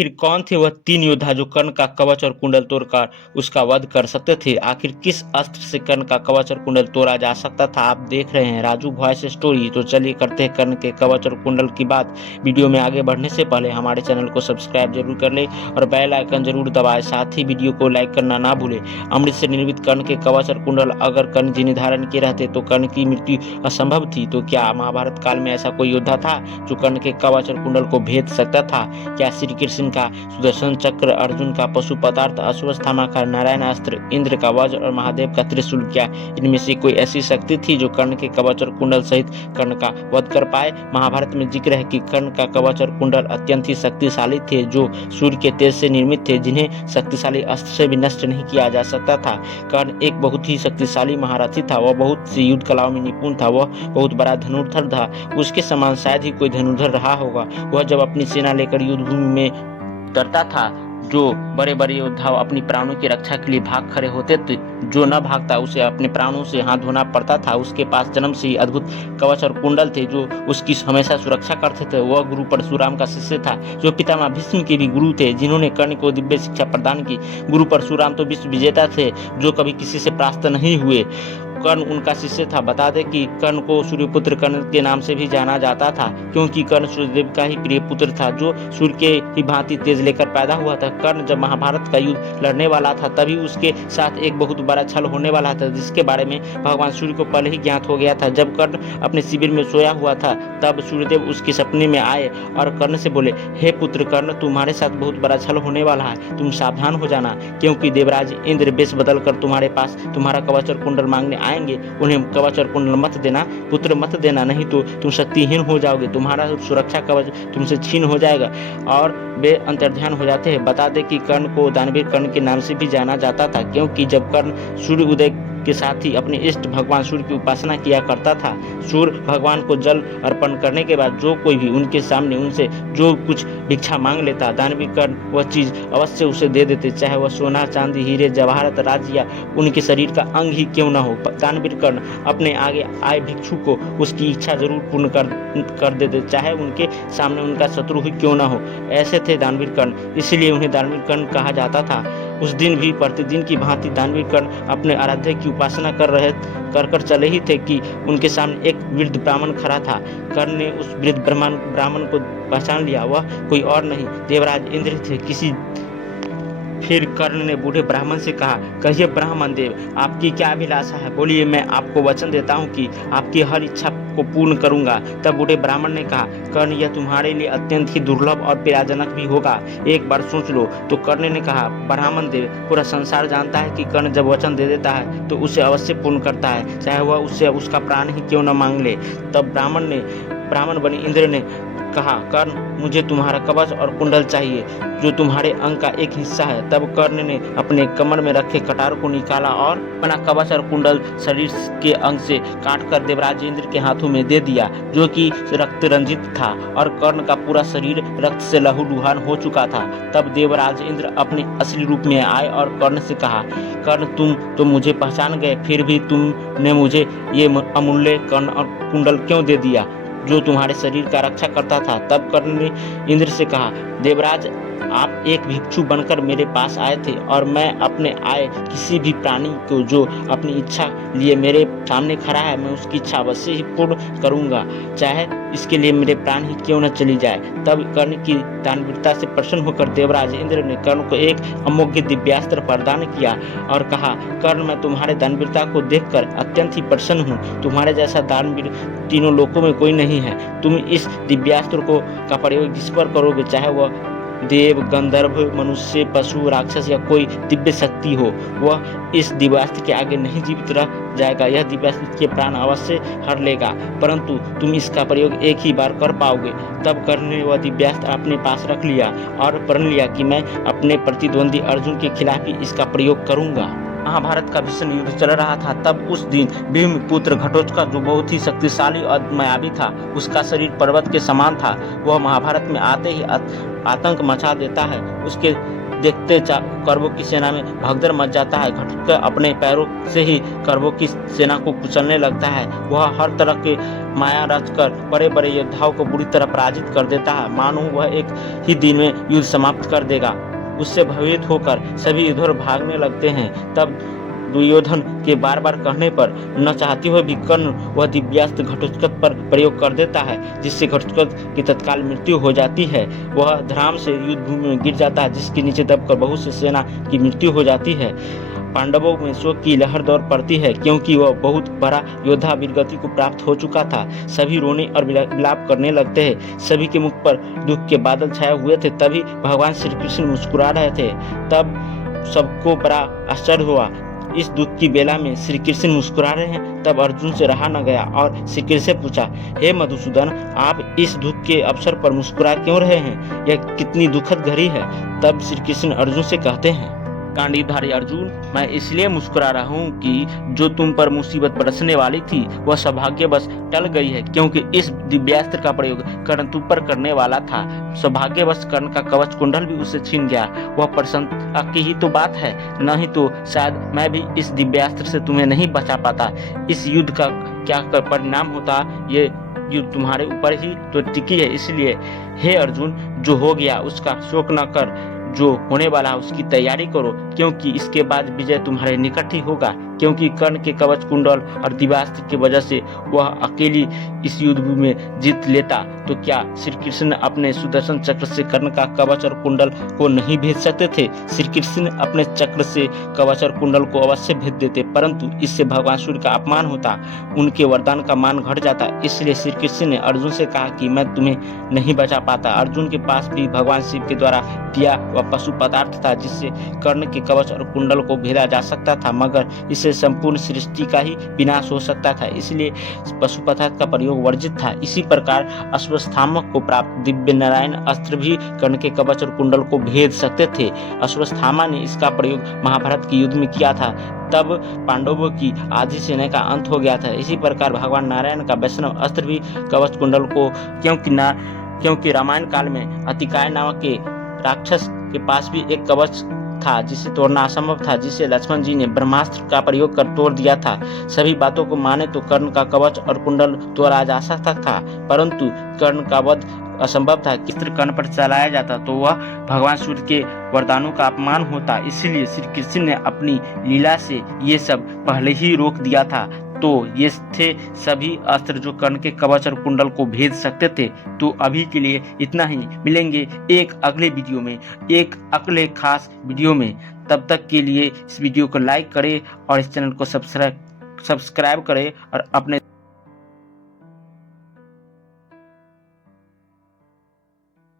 आखिर कौन थे वह 3 योद्धा जो कर्ण का कवच और कुंडल तोड़कर उसका वध कर सकते थे? आखिर किस अस्त्र से कर्ण का कवच और कुंडल तोड़ा जा सकता था? आप देख रहे हैं राजू वॉइस स्टोरी। तो चलिए करते हैं कर्ण के कवच और कुंडल की बात। वीडियो में आगे बढ़ने से पहले हमारे चैनल को सब्सक्राइब जरूर कर ले और बेल आइकन जरूर दबाएं। साथ ही वीडियो को लाइक करना ना भूलें। अमृत से निर्मित कर्ण के कवच और कुंडल अगर कर्ण जी ने धारण किए रहते तो कर्ण की मृत्यु असंभव थी। तो क्या महाभारत काल में ऐसा कोई योद्धा था जो कर्ण के कवच और कुंडल को भेद सकता था? क्या श्री कृष्ण का सुदर्शन चक्र, अर्जुन का पशु पदार्थ, अश्वत्थामा का नारायण अस्त्र, इंद्र का वज्र और महादेव का त्रिशूल, क्या इनमें से कोई ऐसी शक्ति थी जो कर्ण के कवच और कुंडल सहित कर्ण का वध कर पाए? महाभारत में जिक्र है कि कर्ण का कवच और कुंडल अत्यंत ही शक्तिशाली थे, जो सूर्य के तेज से निर्मित थे, जिन्हें शक्तिशाली अस्त्र से भी नष्ट नहीं किया जा सकता था। कर्ण एक बहुत ही शक्तिशाली महारथी था। वह बहुत सी युद्ध कलाओं में निपुण था। वह बहुत बड़ा धनुर्धर था। उसके समान शायद ही कोई धनुर्धर रहा होगा। वह जब अपनी सेना लेकर युद्ध भूमि में उतरता था, जो बड़े बड़े योद्धा अपनी प्राणों की रक्षा के लिए भाग खड़े होते थे, जो न भागता उसे अपने प्राणों से हाथ धोना पड़ता था। उसके पास जन्म से ही अद्भुत कवच और कुंडल थे जो उसकी हमेशा सुरक्षा करते थे। वह गुरु परशुराम का शिष्य था, जो पितामह भीष्म के भी गुरु थे, जिन्होंने कर्ण को दिव्य शिक्षा प्रदान की। गुरु परशुराम तो विश्व विजेता थे, जो कभी किसी से परास्त नहीं हुए। कर्ण उनका शिष्य था। बता दें कि कर्ण को सूर्यपुत्र कर्ण के नाम से भी जाना जाता था, क्योंकि कर्ण सूर्यदेव का ही प्रिय पुत्र था, जो सूर्य के ही भांति तेज लेकर पैदा हुआ था। कर्ण जब महाभारत का युद्ध लड़ने वाला था, तभी उसके साथ एक बहुत बड़ा छल होने वाला था, जिसके बारे में भगवान सूर्य को पहले ही ज्ञात हो गया था। जब कर्ण अपने शिविर में सोया हुआ था, तब सूर्यदेव उसके सपने में आए और कर्ण से बोले, हे पुत्र कर्ण, तुम्हारे साथ बहुत बड़ा छल होने वाला है, तुम सावधान हो जाना, क्योंकि देवराज इंद्र वेश बदल कर तुम्हारे पास तुम्हारा कवच और कुंडल मांगने आएंगे। उन्हें कवच और कुंडल मत देना पुत्र, मत देना, नहीं तो तुम शक्तिहीन हो जाओगे, तुम्हारा सुरक्षा कवच तुमसे छीन हो जाएगा। और वे अंतर्ध्यान हो जाते हैं। बता दें कि कर्ण को दानवीर कर्ण के नाम से भी जाना जाता था, क्योंकि जब कर्ण सूर्य उदय के साथ ही अपने इष्ट भगवान सूर्य की उपासना किया करता था। सूर्य भगवान को जल अर्पण करने के बाद जो कोई भी उनके सामने उनसे जो कुछ भिक्षा मांग लेता, दानवीर कर्ण वह चीज अवश्य उसे दे देते, चाहे वह सोना, चांदी, हीरे, जवाहरत, राज्य या उनके शरीर का अंग ही क्यों न हो। दानवीर कर्ण अपने आगे आए भिक्षु को उसकी इच्छा जरूर पूर्ण कर देते, चाहे उनके सामने उनका शत्रु ही क्यों न हो। ऐसे थे दानवीर कर्ण, इसलिए उन्हें दानवीर कर्ण कहा जाता था। उस दिन भी प्रतिदिन की भांति दानवीर कर्ण अपने आराध्य की उपासना कर चले ही थे कि उनके सामने एक वृद्ध ब्राह्मण खड़ा था। कर्ण ने उस वृद्ध ब्राह्मण को पहचान लिया। वह कोई और नहीं, देवराज इंद्र थे। फिर कर्ण ने बूढ़े ब्राह्मण से कहा, कहिए ब्राह्मण देव, आपकी क्या अभिलाषा है? बोलिए, मैं आपको वचन देता हूँ कि आपकी हर इच्छा को पूर्ण करूंगा। तब बूढ़े ब्राह्मण ने कहा, कर्ण, यह तुम्हारे लिए अत्यंत ही दुर्लभ और पीड़ाजनक भी होगा, एक बार सोच लो। तो कर्ण ने कहा, ब्राह्मण देव, पूरा संसार जानता है कि कर्ण जब वचन दे देता है तो उसे अवश्य पूर्ण करता है, चाहे वह उससे उसका प्राण ही क्यों न मांग ले। तब ब्राह्मण बने इंद्र ने कहा, कर्ण, मुझे तुम्हारा कवच और कुंडल चाहिए, जो तुम्हारे अंग का एक हिस्सा है। तब कर्ण ने अपने कमर में रखे कटार को निकाला और अपना कवच और कुंडल शरीर के अंग से काटकर देवराज इंद्र के हाथों में दे दिया, जो कि रक्त रंजित था, और कर्ण का पूरा शरीर रक्त से लहूलुहान हो चुका था। तब देवराज इंद्र अपने असली रूप में आए और कर्ण से कहा, कर्ण, तुम तो मुझे पहचान गए, फिर भी तुमने मुझे ये अमूल्य कर्ण और कुंडल क्यों दे दिया, जो तुम्हारे शरीर का रक्षा करता था? तब कर्ण ने इंद्र से कहा, देवराज, आप एक भिक्षु बनकर मेरे पास आए थे, और मैं अपने आए किसी भी प्राणी को जो अपनी इच्छा लिए मेरे सामने खड़ा है, मैं उसकी इच्छा अवश्य ही पूर्ण करूंगा, चाहे इसके लिए मेरे प्राण ही क्यों न चली जाए। तब कर्ण की दानवीरता से प्रसन्न होकर देवराज इंद्र ने कर्ण को एक अमोघ दिव्यास्त्र प्रदान किया और कहा, कर्ण, मैं तुम्हारे दानवीरता को देखकर अत्यंत ही प्रसन्न हूँ। तुम्हारे जैसा दानवीर तीनों लोकों में कोई नहीं है। तुम इस दिव्यास्त्र का प्रयोग जिस पर करोगे, चाहे वह देव, गंधर्व, मनुष्य, पशु, राक्षस या कोई दिव्य शक्ति हो, वह इस दिव्यास्त्र के आगे नहीं जीवित रह जाएगा। यह दिव्यास्त्र के प्राण अवश्य हर लेगा, परंतु तुम इसका प्रयोग एक ही बार कर पाओगे। तब कर्ण ने वह दिव्यास्त्र अपने पास रख लिया और प्रण लिया कि मैं अपने प्रतिद्वंदी अर्जुन के खिलाफ ही इसका प्रयोग करूंगा। महाभारत का भीषण युद्ध चल रहा था। तब उस दिन भीम पुत्र घटोत्कच, जो बहुत ही शक्तिशाली और मायावी था, उसका शरीर पर्वत के समान था, वह महाभारत में आते ही आतंक मचा देता है। उसके देखते कौरवों की सेना में भगदड़ मच जाता है। घटोत्कच अपने पैरों से ही कौरवों की सेना को कुचलने लगता है। वह हर तरह के माया रचकर बड़े बड़े योद्धाओं को बुरी तरह पराजित कर देता है, मानो वह एक ही दिन में युद्ध समाप्त कर देगा। उससे भयभीत होकर सभी इधर भागने लगते हैं। तब दुर्योधन के बार बार कहने पर न चाहते हुए भी कर्ण वह दिव्यास्त्र घटोत्कच पर प्रयोग कर देता है, जिससे घटोत्कच की तत्काल मृत्यु हो जाती है। वह धड़ाम से युद्ध भूमि में गिर जाता है, जिसके नीचे दबकर बहुत सी सेना की मृत्यु हो जाती है। पांडवों में शोक की लहर दौड़ पड़ती है, क्योंकि वह बहुत बड़ा योद्धा वीरगति को प्राप्त हो चुका था। सभी रोने और विलाप करने लगते हैं। सभी के मुख पर दुख के बादल छाए हुए थे। तभी भगवान श्री कृष्ण मुस्कुरा रहे थे। तब सबको बड़ा आश्चर्य हुआ। इस दुख की बेला में श्री कृष्ण मुस्कुरा रहे हैं। तब अर्जुन से रहा न गया और श्री कृष्ण से पूछा, हे मधुसूदन, आप इस दुख के अवसर पर मुस्कुरा क्यों रहे हैं? यह कितनी दुखद घड़ी है। तब श्री कृष्ण अर्जुन से कहते हैं, गांडीवधारी अर्जुन, मैं इसलिए मुस्कुरा रहा हूँ कि जो तुम पर मुसीबत बरसने वाली थी वह सौभाग्यवश टल गई है, क्योंकि इस दिव्यास्त्र का प्रयोग कर्ण तुम पर करने वाला था। सौभाग्यवश कर्ण का कवच कुंडल भी उसे छीन गया। वह प्रसन्नता की ही तो बात है, नहीं तो शायद मैं भी इस दिव्यास्त्र से तुम्हें नहीं बचा पाता। इस युद्ध का क्या परिणाम होता, ये युद्ध तुम्हारे ऊपर ही तो टिकी है। इसलिए हे अर्जुन, जो हो गया उसका शोक न कर, जो होने वाला है उसकी तैयारी करो, क्योंकि इसके बाद विजय तुम्हारे निकट ही होगा। क्योंकि कर्ण के कवच कुंडल और दिव्यास्त्र की वजह से वह अकेली इस युद्ध में जीत लेता, तो क्या श्री कृष्ण अपने सुदर्शन चक्र से कर्ण का कवच और कुंडल को नहीं भेज सकते थे? श्री कृष्ण अपने चक्र से कवच और कुंडल को अवश्य भेज देते, परंतु इससे भगवान सूर्य का अपमान होता, उनके वरदान का मान घट जाता। इसलिए श्री कृष्ण ने अर्जुन से कहा कि मैं तुम्हें नहीं बचा पाता। अर्जुन के पास भी भगवान शिव के द्वारा दिया वह पशु पदार्थ था, जिससे कर्ण के कवच और कुंडल को भेदा जा सकता था, मगर इससे संपूर्ण सृष्टि का ही विनाश हो सकता था। इसलिए पशु पदार्थ का प्रयोग वर्जित था। इसी प्रकार अश्वत्थामा को प्राप्त दिव्य नारायण अस्त्र भी कर्ण के कवच और कुंडल को भेद सकते थे। अश्वत्थामा ने इसका प्रयोग महाभारत के युद्ध में किया था। तब पांडवों की आधी सेना का अंत हो गया था। इसी प्रकार भगवान नारायण का वैष्णव अस्त्र भी कवच कुंडल को, क्योंकि रामायण काल में अतिकाय नामक के राक्षस के पास भी एक कवच था जिसे तोड़ना असंभव था, जिसे लक्ष्मण जी ने ब्रह्मास्त्र का प्रयोग कर तोड़ दिया था। सभी बातों को माने तो कर्ण का कवच और कुंडल तोड़ा जा सकता था, परंतु कर्ण का वध असंभव था। अस्त्र कर्ण पर चलाया जाता तो वह भगवान सूर्य के वरदानों का अपमान होता। इसलिए श्री कृष्ण ने अपनी लीला से ये सब पहले ही रोक दिया था। तो ये थे सभी अस्त्र जो कर्ण के कवच और कुंडल को भेद सकते थे। तो अभी के लिए इतना ही। मिलेंगे एक अगले वीडियो में, एक अगले खास वीडियो में। तब तक के लिए इस वीडियो को लाइक करें और इस चैनल को सब्सक्राइब करें और अपने